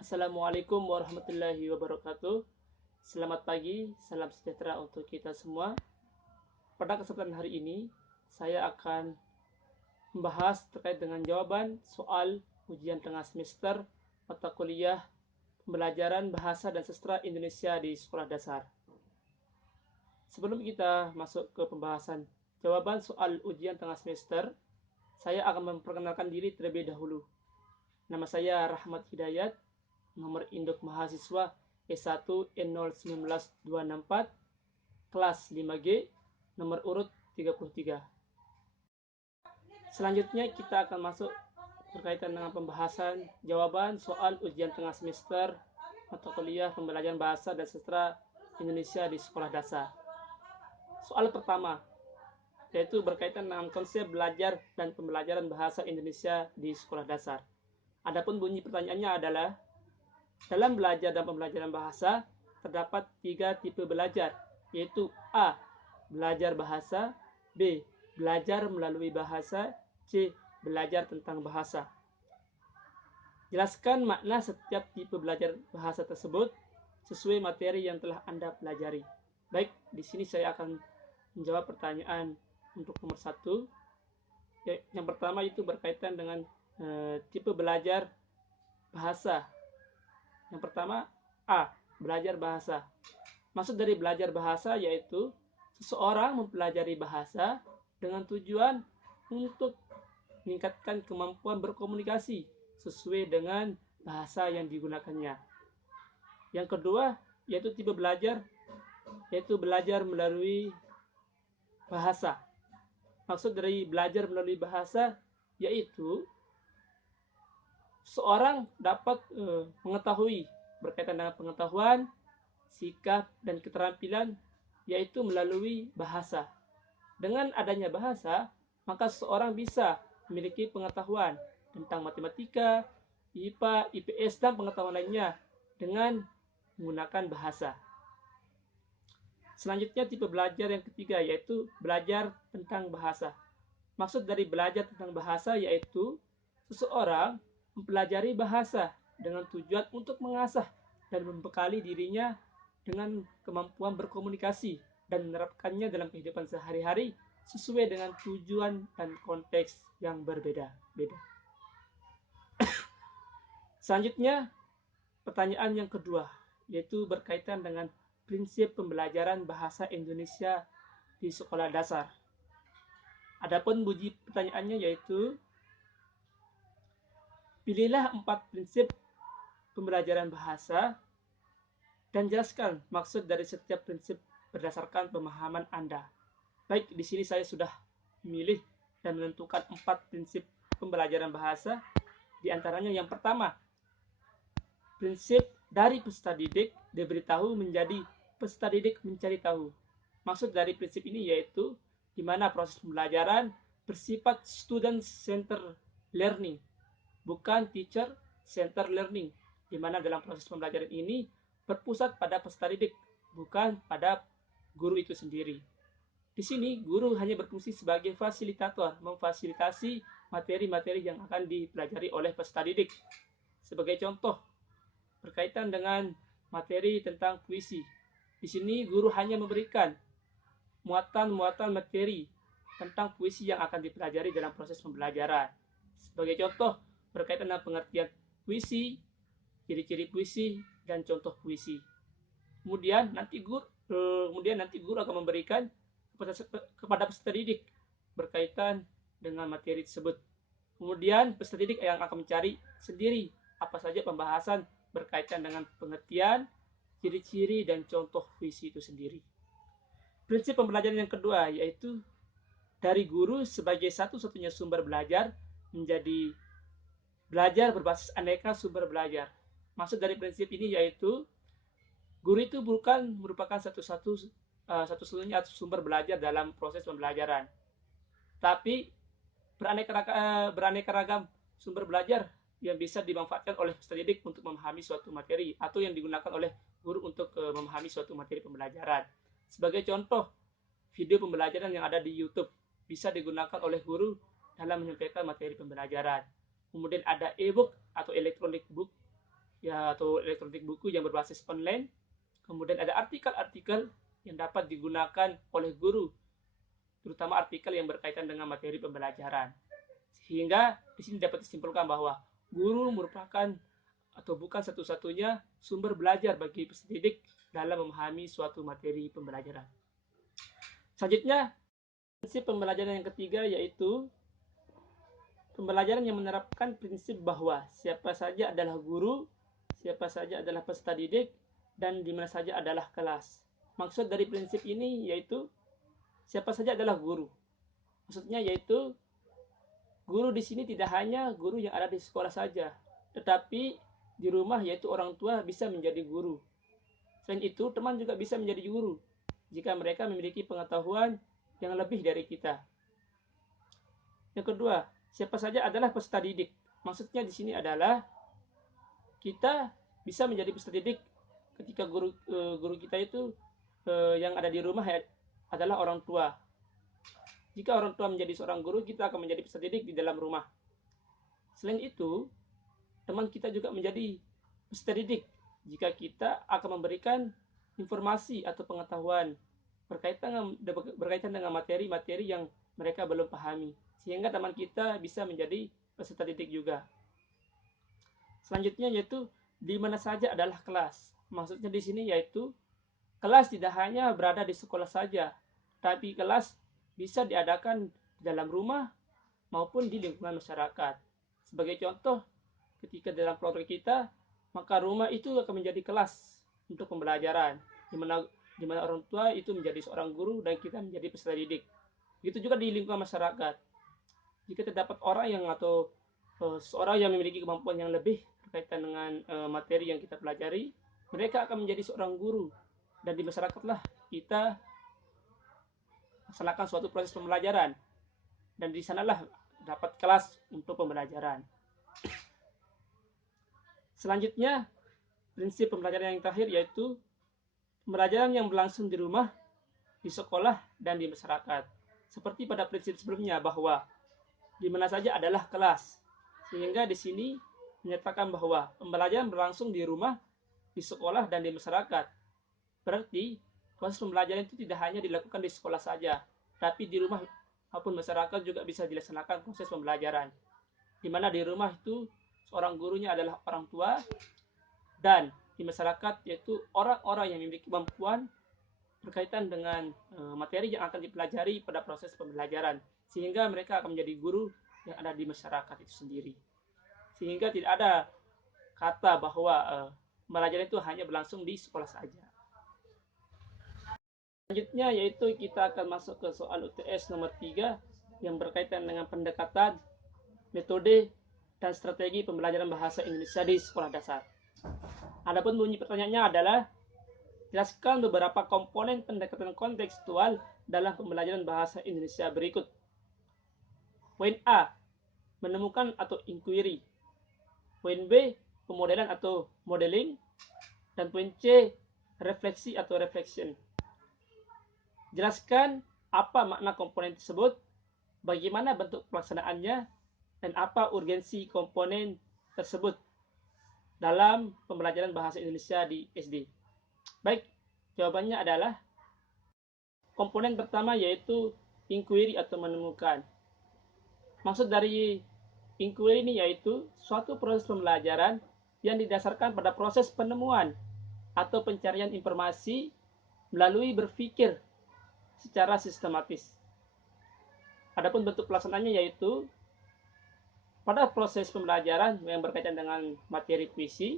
Assalamualaikum warahmatullahi wabarakatuh. Selamat pagi, salam sejahtera untuk kita semua. Pada kesempatan hari ini, saya akan membahas terkait dengan jawaban soal ujian tengah semester mata kuliah pembelajaran bahasa dan sastra Indonesia di sekolah dasar. Sebelum kita masuk ke pembahasan jawaban soal ujian tengah semester, saya akan memperkenalkan diri terlebih dahulu. Nama saya Rahmat Hidayat, nomor induk mahasiswa S1N019264, kelas 5G, nomor urut 33. Selanjutnya kita akan masuk berkaitan dengan pembahasan jawaban soal ujian tengah semester mata kuliah pembelajaran bahasa dan sastra Indonesia di sekolah dasar. Soal pertama, yaitu berkaitan dengan konsep belajar dan pembelajaran bahasa Indonesia di sekolah dasar. Adapun bunyi pertanyaannya adalah, dalam belajar dan pembelajaran bahasa, terdapat 3 tipe belajar, yaitu A. Belajar bahasa, B. Belajar melalui bahasa, C. Belajar tentang bahasa. Jelaskan makna setiap tipe belajar bahasa tersebut sesuai materi yang telah Anda pelajari. Baik, di sini saya akan menjawab pertanyaan untuk nomor 1. Yang pertama itu berkaitan dengan tipe belajar bahasa. Yang pertama, A. Belajar bahasa. Maksud dari belajar bahasa yaitu seseorang mempelajari bahasa dengan tujuan untuk meningkatkan kemampuan berkomunikasi sesuai dengan bahasa yang digunakannya. Yang kedua, yaitu tipe belajar, yaitu belajar melalui bahasa. Maksud dari belajar melalui bahasa yaitu seorang dapat mengetahui berkaitan dengan pengetahuan, sikap, dan keterampilan, yaitu melalui bahasa. Dengan adanya bahasa, maka seseorang bisa memiliki pengetahuan tentang matematika, IPA, IPS, dan pengetahuan lainnya dengan menggunakan bahasa. Selanjutnya tipe belajar yang ketiga, yaitu belajar tentang bahasa. Maksud dari belajar tentang bahasa yaitu seseorang mempelajari bahasa dengan tujuan untuk mengasah dan membekali dirinya dengan kemampuan berkomunikasi dan menerapkannya dalam kehidupan sehari-hari sesuai dengan tujuan dan konteks yang berbeda-beda. Selanjutnya, pertanyaan yang kedua, yaitu berkaitan dengan prinsip pembelajaran bahasa Indonesia di sekolah dasar. Adapun bunyi pertanyaannya yaitu, pilihlah 4 prinsip pembelajaran bahasa dan jelaskan maksud dari setiap prinsip berdasarkan pemahaman Anda. Baik, di sini saya sudah memilih dan menentukan 4 prinsip pembelajaran bahasa. Di antaranya yang pertama, prinsip dari peserta didik diberitahu menjadi peserta didik mencari tahu. Maksud dari prinsip ini yaitu di mana proses pembelajaran bersifat student center learning, bukan teacher center learning, di mana dalam proses pembelajaran ini berpusat pada peserta didik, bukan pada guru itu sendiri. Di sini guru hanya berfungsi sebagai fasilitator, memfasilitasi materi-materi yang akan dipelajari oleh peserta didik. Sebagai contoh, berkaitan dengan materi tentang puisi. Di sini guru hanya memberikan muatan-muatan materi tentang puisi yang akan dipelajari dalam proses pembelajaran. Sebagai contoh, berkaitan dengan pengertian puisi, ciri-ciri puisi, dan contoh puisi. Kemudian nanti guru akan memberikan kepada peserta didik berkaitan dengan materi tersebut. Kemudian peserta didik yang akan mencari sendiri apa saja pembahasan berkaitan dengan pengertian, ciri-ciri, dan contoh puisi itu sendiri. Prinsip pembelajaran yang kedua yaitu dari guru sebagai satu-satunya sumber belajar menjadi belajar berbasis aneka sumber belajar. Maksud dari prinsip ini yaitu guru itu bukan merupakan satu-satunya sumber belajar dalam proses pembelajaran, tapi beraneka ragam sumber belajar yang bisa dimanfaatkan oleh peserta didik untuk memahami suatu materi atau yang digunakan oleh guru untuk memahami suatu materi pembelajaran. Sebagai contoh, video pembelajaran yang ada di YouTube bisa digunakan oleh guru dalam menyampaikan materi pembelajaran. Kemudian ada e-book atau electronic book ya atau elektronik buku yang berbasis online. Kemudian ada artikel-artikel yang dapat digunakan oleh guru, terutama artikel yang berkaitan dengan materi pembelajaran. Sehingga di sini dapat disimpulkan bahwa guru merupakan atau bukan satu-satunya sumber belajar bagi peserta didik dalam memahami suatu materi pembelajaran. Selanjutnya, prinsip pembelajaran yang ketiga yaitu pembelajaran yang menerapkan prinsip bahwa siapa saja adalah guru, siapa saja adalah peserta didik, dan di mana saja adalah kelas. Maksud dari prinsip ini yaitu siapa saja adalah guru. Maksudnya yaitu guru di sini tidak hanya guru yang ada di sekolah saja, tetapi di rumah yaitu orang tua bisa menjadi guru. Selain itu, teman juga bisa menjadi guru jika mereka memiliki pengetahuan yang lebih dari kita. Yang kedua, siapa saja adalah peserta didik. Maksudnya di sini adalah kita bisa menjadi peserta didik ketika guru kita itu yang ada di rumah adalah orang tua. Jika orang tua menjadi seorang guru, kita akan menjadi peserta didik di dalam rumah. Selain itu, teman kita juga menjadi peserta didik jika kita akan memberikan informasi atau pengetahuan berkaitan dengan materi-materi yang mereka belum pahami, sehingga teman kita bisa menjadi peserta didik juga. Selanjutnya yaitu di mana saja adalah kelas. Maksudnya di sini yaitu kelas tidak hanya berada di sekolah saja, tapi kelas bisa diadakan di dalam rumah maupun di lingkungan masyarakat. Sebagai contoh, ketika dalam keluarga kita, maka rumah itu akan menjadi kelas untuk pembelajaran, di mana orang tua itu menjadi seorang guru dan kita menjadi peserta didik. Begitu juga di lingkungan masyarakat. Jika terdapat orang yang atau seorang yang memiliki kemampuan yang lebih berkaitan dengan materi yang kita pelajari, mereka akan menjadi seorang guru, dan di masyarakatlah kita laksanakan suatu proses pembelajaran, dan di sanalah dapat kelas untuk pembelajaran. Selanjutnya, prinsip pembelajaran yang terakhir yaitu pembelajaran yang berlangsung di rumah, di sekolah, dan di masyarakat. Seperti pada prinsip sebelumnya bahwa di mana saja adalah kelas. Sehingga di sini menyatakan bahwa pembelajaran berlangsung di rumah, di sekolah, dan di masyarakat. Berarti proses pembelajaran itu tidak hanya dilakukan di sekolah saja, tapi di rumah maupun masyarakat juga bisa dilaksanakan proses pembelajaran. Di mana di rumah itu seorang gurunya adalah orang tua, dan di masyarakat yaitu orang-orang yang memiliki kemampuan berkaitan dengan materi yang akan dipelajari pada proses pembelajaran, sehingga mereka akan menjadi guru yang ada di masyarakat itu sendiri. Sehingga tidak ada kata bahwa pembelajaran itu hanya berlangsung di sekolah saja. Selanjutnya yaitu kita akan masuk ke soal UTS nomor 3 yang berkaitan dengan pendekatan, metode, dan strategi pembelajaran bahasa Indonesia di sekolah dasar. Adapun bunyi pertanyaannya adalah jelaskan beberapa komponen pendekatan kontekstual dalam pembelajaran bahasa Indonesia berikut. Poin A, menemukan atau inquiry. Poin B, pemodelan atau modeling. Dan poin C, refleksi atau reflection. Jelaskan apa makna komponen tersebut, bagaimana bentuk pelaksanaannya, dan apa urgensi komponen tersebut dalam pembelajaran bahasa Indonesia di SD. Baik, jawabannya adalah komponen pertama yaitu inquiry atau menemukan. Maksud dari inquiry ini yaitu suatu proses pembelajaran yang didasarkan pada proses penemuan atau pencarian informasi melalui berpikir secara sistematis. Adapun bentuk pelaksanaannya yaitu pada proses pembelajaran yang berkaitan dengan materi puisi,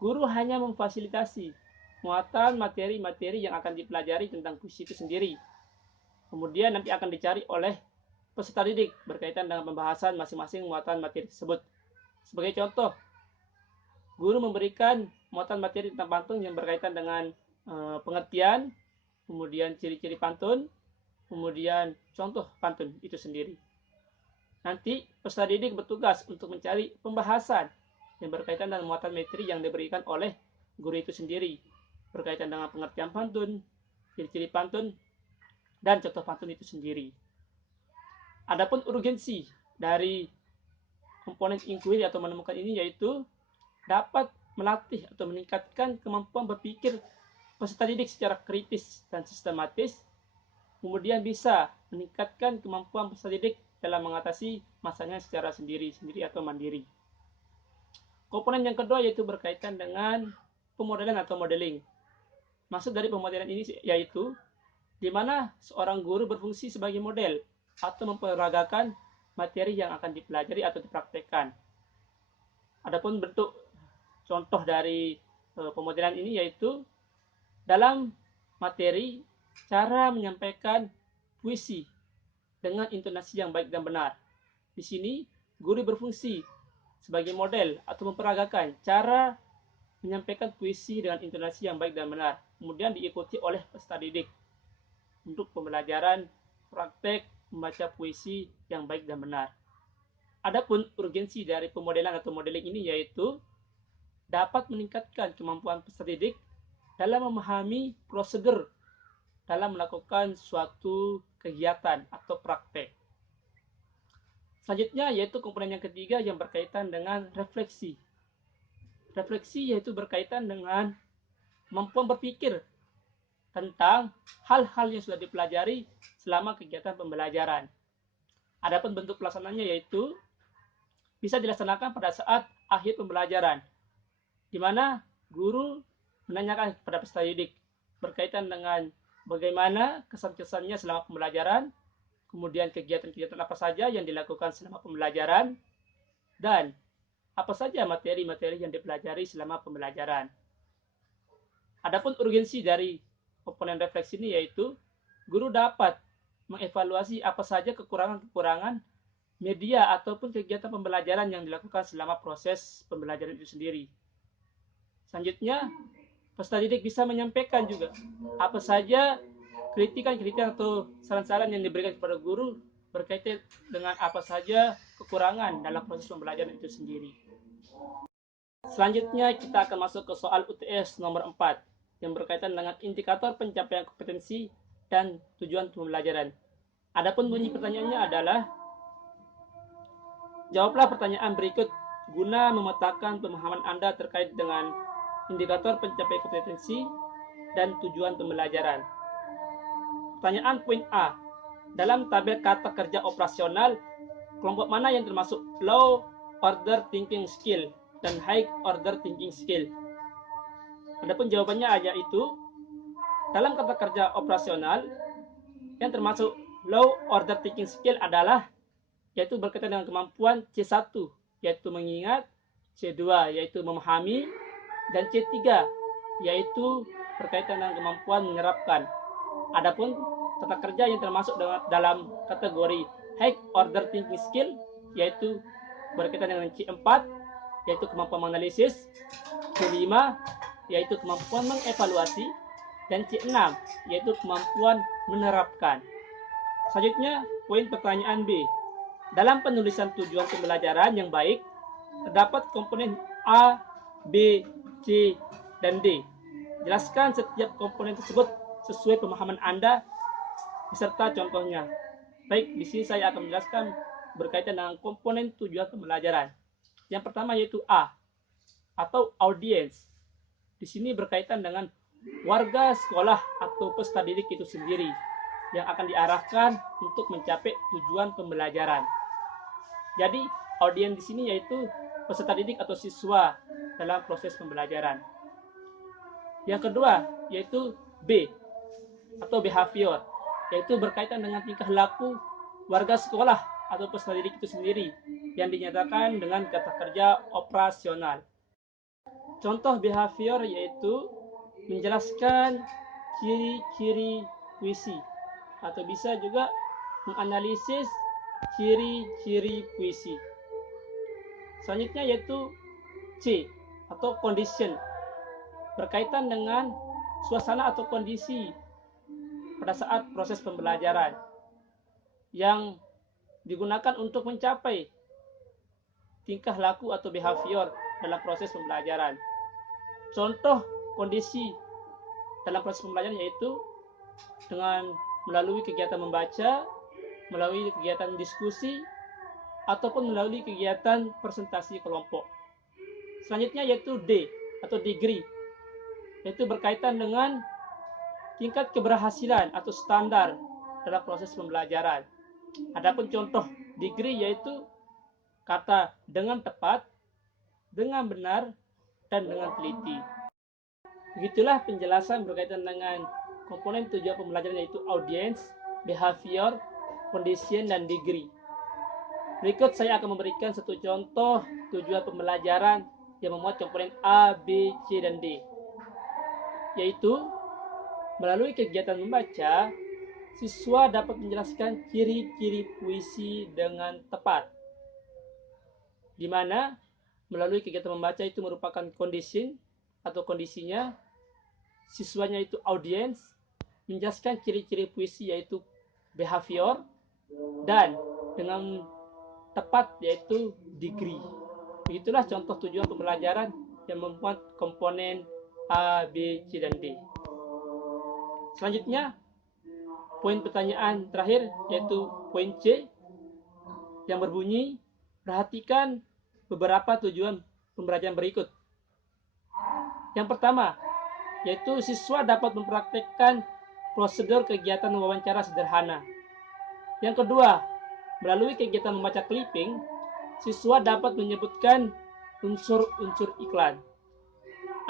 guru hanya memfasilitasi muatan materi-materi yang akan dipelajari tentang puisi itu sendiri. Kemudian nanti akan dicari oleh peserta didik berkaitan dengan pembahasan masing-masing muatan materi tersebut. Sebagai contoh, guru memberikan muatan materi tentang pantun yang berkaitan dengan pengertian, kemudian ciri-ciri pantun, kemudian contoh pantun itu sendiri. Nanti peserta didik bertugas untuk mencari pembahasan yang berkaitan dengan muatan materi yang diberikan oleh guru itu sendiri, berkaitan dengan pengertian pantun, ciri-ciri pantun, dan contoh pantun itu sendiri. Adapun urgensi dari komponen inquiry atau menemukan ini yaitu dapat melatih atau meningkatkan kemampuan berpikir peserta didik secara kritis dan sistematis, kemudian bisa meningkatkan kemampuan peserta didik dalam mengatasi masalahnya secara sendiri-sendiri atau mandiri. Komponen yang kedua yaitu berkaitan dengan pemodelan atau modeling. Maksud dari pemodelan ini yaitu di mana seorang guru berfungsi sebagai model atau memperagakan materi yang akan dipelajari atau dipraktekkan. Adapun bentuk contoh dari pemodelan ini yaitu dalam materi cara menyampaikan puisi dengan intonasi yang baik dan benar. Di sini guru berfungsi sebagai model atau memperagakan cara menyampaikan puisi dengan intonasi yang baik dan benar, kemudian diikuti oleh peserta didik untuk pembelajaran praktek membaca puisi yang baik dan benar. Adapun urgensi dari pemodelan atau modeling ini yaitu dapat meningkatkan kemampuan peserta didik dalam memahami prosedur dalam melakukan suatu kegiatan atau praktek. Selanjutnya yaitu komponen yang ketiga yang berkaitan dengan refleksi. Refleksi yaitu berkaitan dengan kemampuan berpikir tentang hal-hal yang sudah dipelajari selama kegiatan pembelajaran. Adapun bentuk pelaksanaannya yaitu bisa dilaksanakan pada saat akhir pembelajaran, di mana guru menanyakan kepada peserta didik berkaitan dengan bagaimana kesan-kesannya selama pembelajaran, kemudian kegiatan-kegiatan apa saja yang dilakukan selama pembelajaran, dan apa saja materi-materi yang dipelajari selama pembelajaran. Adapun urgensi dari komponen refleksi ini yaitu guru dapat mengevaluasi apa saja kekurangan-kekurangan media ataupun kegiatan pembelajaran yang dilakukan selama proses pembelajaran itu sendiri. Selanjutnya, peserta didik bisa menyampaikan juga apa saja kritikan-kritikan atau saran-saran yang diberikan kepada guru berkaitan dengan apa saja kekurangan dalam proses pembelajaran itu sendiri. Selanjutnya kita akan masuk ke soal UTS nomor 4 yang berkaitan dengan indikator pencapaian kompetensi dan tujuan pembelajaran. Adapun bunyi pertanyaannya adalah jawablah pertanyaan berikut guna memetakan pemahaman Anda terkait dengan indikator pencapaian kompetensi dan tujuan pembelajaran. Pertanyaan poin A. Dalam tabel kata kerja operasional, kelompok mana yang termasuk low order thinking skill dan high order thinking skill? Adapun jawabannya yaitu dalam kata kerja operasional yang termasuk low order thinking skill adalah yaitu berkaitan dengan kemampuan C1 yaitu mengingat, C2 yaitu memahami, dan C3 yaitu berkaitan dengan kemampuan menyerapkan. Adapun tata kerja yang termasuk dalam kategori high order thinking skill yaitu berkaitan dengan C4 yaitu kemampuan menganalisis, C5 yaitu kemampuan mengevaluasi, dan C6 yaitu kemampuan menerapkan. Selanjutnya poin pertanyaan B. Dalam penulisan tujuan pembelajaran yang baik terdapat komponen A, B, C, dan D. Jelaskan setiap komponen tersebut sesuai pemahaman Anda beserta contohnya. Baik, di sini saya akan menjelaskan berkaitan dengan komponen tujuan pembelajaran. Yang pertama yaitu A atau audience. Di sini berkaitan dengan warga sekolah atau peserta didik itu sendiri yang akan diarahkan untuk mencapai tujuan pembelajaran. Jadi, audiens di sini yaitu peserta didik atau siswa dalam proses pembelajaran. Yang kedua yaitu B atau behavior, yaitu berkaitan dengan tingkah laku warga sekolah atau peserta didik itu sendiri yang dinyatakan dengan kata kerja operasional. Contoh behavior yaitu menjelaskan ciri-ciri puisi atau bisa juga menganalisis ciri-ciri puisi. Selanjutnya yaitu C atau condition, berkaitan dengan suasana atau kondisi pada saat proses pembelajaran yang digunakan untuk mencapai tingkah laku atau behavior dalam proses pembelajaran. Contoh kondisi dalam proses pembelajaran yaitu dengan melalui kegiatan membaca, melalui kegiatan diskusi, ataupun melalui kegiatan presentasi kelompok. Selanjutnya yaitu D atau degree, yaitu berkaitan dengan tingkat keberhasilan atau standar dalam proses pembelajaran. Adapun contoh degree yaitu kata dengan tepat, dengan benar, dan dengan teliti. Begitulah penjelasan berkaitan dengan komponen tujuan pembelajaran yaitu audience, behavior, condition, dan degree. Berikut saya akan memberikan satu contoh tujuan pembelajaran yang memuat komponen A, B, C, dan D. Yaitu, melalui kegiatan membaca, siswa dapat menjelaskan ciri-ciri puisi dengan tepat. Di mana melalui kegiatan membaca itu merupakan condition atau kondisinya, siswanya itu audience, menjelaskan ciri-ciri puisi yaitu behavior, dan dengan tepat yaitu degree. Begitulah contoh tujuan pembelajaran yang memuat komponen A, B, C, dan D. Selanjutnya, poin pertanyaan terakhir yaitu poin C yang berbunyi, perhatikan beberapa tujuan pembelajaran berikut. Yang pertama, yaitu siswa dapat mempraktekkan prosedur kegiatan wawancara sederhana. Yang kedua, melalui kegiatan membaca clipping, siswa dapat menyebutkan unsur-unsur iklan.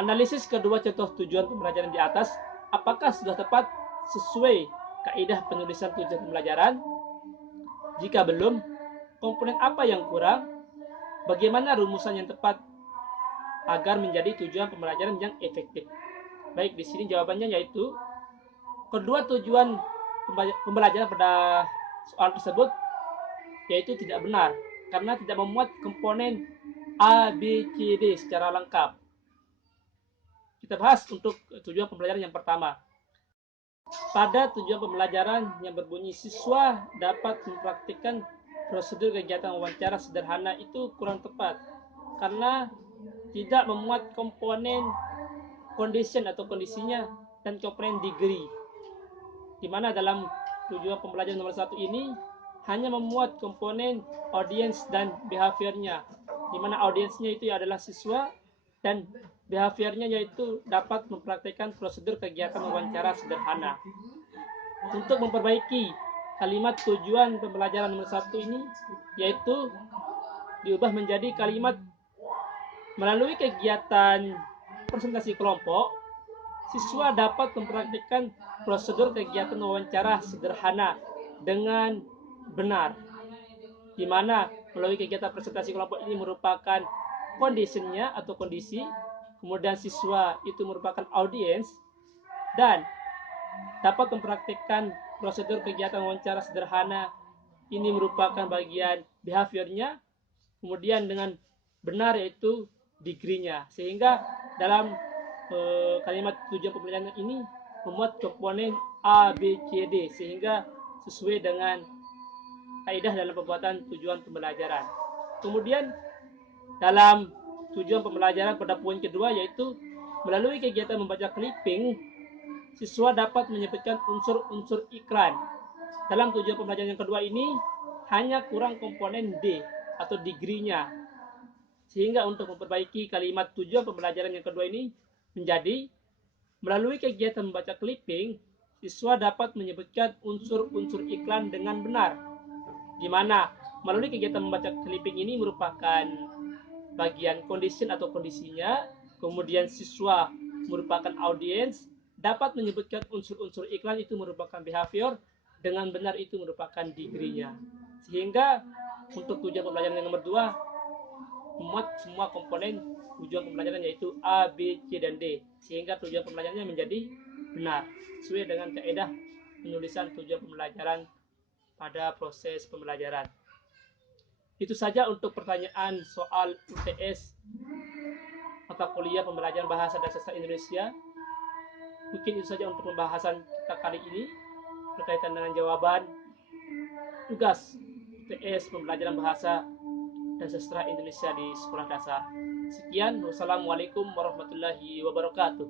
Analisis kedua contoh tujuan pembelajaran di atas, apakah sudah tepat sesuai kaidah penulisan tujuan pembelajaran? Jika belum, komponen apa yang kurang? Bagaimana rumusan yang tepat agar menjadi tujuan pembelajaran yang efektif? Baik, di sini jawabannya yaitu kedua tujuan pembelajaran pada soal tersebut yaitu tidak benar karena tidak memuat komponen A, B, C, D secara lengkap. Kita bahas untuk tujuan pembelajaran yang pertama. Pada tujuan pembelajaran yang berbunyi siswa dapat mempraktikkan prosedur kegiatan wawancara sederhana itu kurang tepat karena tidak memuat komponen condition atau kondisinya dan komponen degree, di mana dalam tujuan pembelajaran nomor 1 ini hanya memuat komponen audience dan behaviornya, di mana audiensnya itu adalah siswa dan behaviornya yaitu dapat mempraktikkan prosedur kegiatan wawancara sederhana. Untuk memperbaiki kalimat tujuan pembelajaran nomor 1 ini yaitu diubah menjadi kalimat melalui kegiatan presentasi kelompok, siswa dapat mempraktikkan prosedur kegiatan wawancara sederhana dengan benar, di mana melalui kegiatan presentasi kelompok ini merupakan conditionnya atau kondisi, kemudian siswa itu merupakan audiens, dan dapat mempraktikkan prosedur kegiatan wawancara sederhana ini merupakan bagian behaviornya, kemudian dengan benar yaitu degree-nya, sehingga dalam kalimat tujuan pembelajaran ini memuat komponen A, B, C, D sehingga sesuai dengan kaidah dalam pembuatan tujuan pembelajaran. Kemudian dalam tujuan pembelajaran pada poin kedua yaitu melalui kegiatan membaca clipping, siswa dapat menyebutkan unsur-unsur iklan. Dalam tujuan pembelajaran yang kedua ini hanya kurang komponen D atau degree-nya, sehingga untuk memperbaiki kalimat tujuan pembelajaran yang kedua ini menjadi melalui kegiatan membaca clipping, siswa dapat menyebutkan unsur-unsur iklan dengan benar, di mana melalui kegiatan membaca clipping ini merupakan bagian condition atau kondisinya, kemudian siswa merupakan audiens, dapat menyebutkan unsur-unsur iklan itu merupakan behavior, dengan benar itu merupakan degree-nya. Sehingga untuk tujuan pembelajaran yang nomor 2 memuat semua komponen tujuan pembelajaran yaitu A, B, C, dan D, sehingga tujuan pembelajarannya menjadi benar sesuai dengan kaidah penulisan tujuan pembelajaran pada proses pembelajaran. Itu saja untuk pertanyaan soal UTS mata kuliah pembelajaran bahasa dan sastra Indonesia. Mungkin itu saja untuk pembahasan kita kali ini berkaitan dengan jawaban tugas UTS pembelajaran bahasa dan sastra Indonesia di sekolah dasar. Sekian, wassalamualaikum warahmatullahi wabarakatuh.